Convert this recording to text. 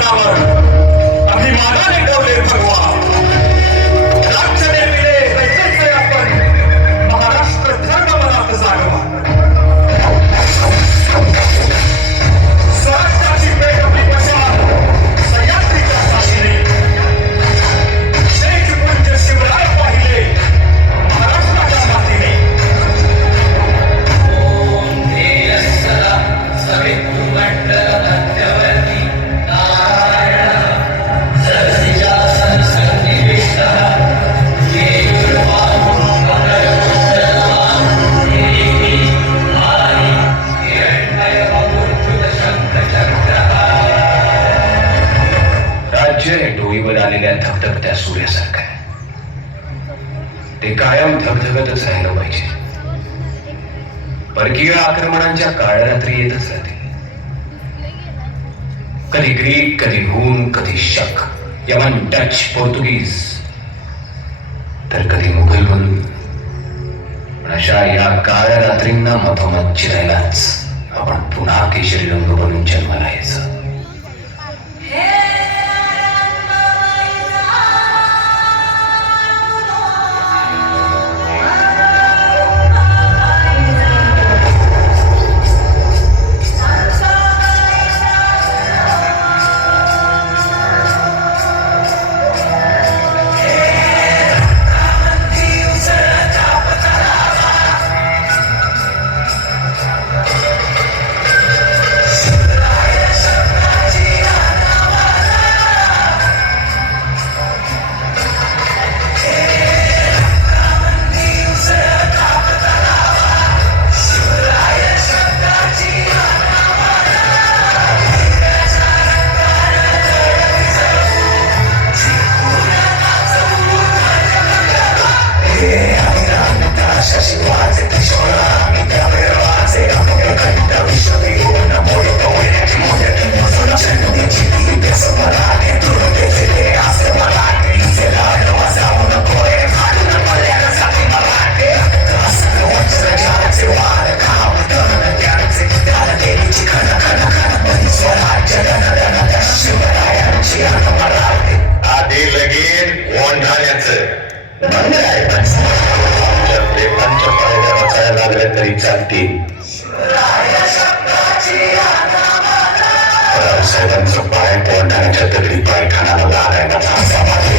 मानावर अभिमानाने ठेवले भगवा राज्याने दिले तैसेचे आपण महाराष्ट्र धर्म मनात जागवा स्वराज्याची पेट आपली पशार सह्याद्रीच्या साक्षीने शेख पूज्य शिवराय पाहिले महाराष्ट्राच्या मातीने ओम ध्येयस्सदा सवितुर्मण्डल मध्यवर्ती नारायण सरसिजासन सन्निविष्टः येयुर्वां कमलकुण्डलवां देवी भारी हिरण्मयवपुर्धुत शङ्खचक्रः राज्य हे डोईवर आलेल्या धगधगत्या सूर्यासारखं आहे. ते कायम धगधगतच राहिलं पाहिजे. परकीय आक्रमणांच्या काळ्या रात्री येतच राहतील. कधी ग्रीक, कधी हून, कधी शक, यमन, डच, पोर्तुगीज, तर कधी मुघल बनून. पण अशा या काळ्या रात्रींना मधोमध चिरायलाच आपण पुन्हा केशरी रंग बनून जन्माला यायचं. आधी लगीन ओंढाण्याचं प्रेमांच्या पायऱ्या वाचायला लागल्या तरी चालतील. साहेबांचं पाय ओंढाण्याच्या दगडी पायखानाला लागायला भासामध्ये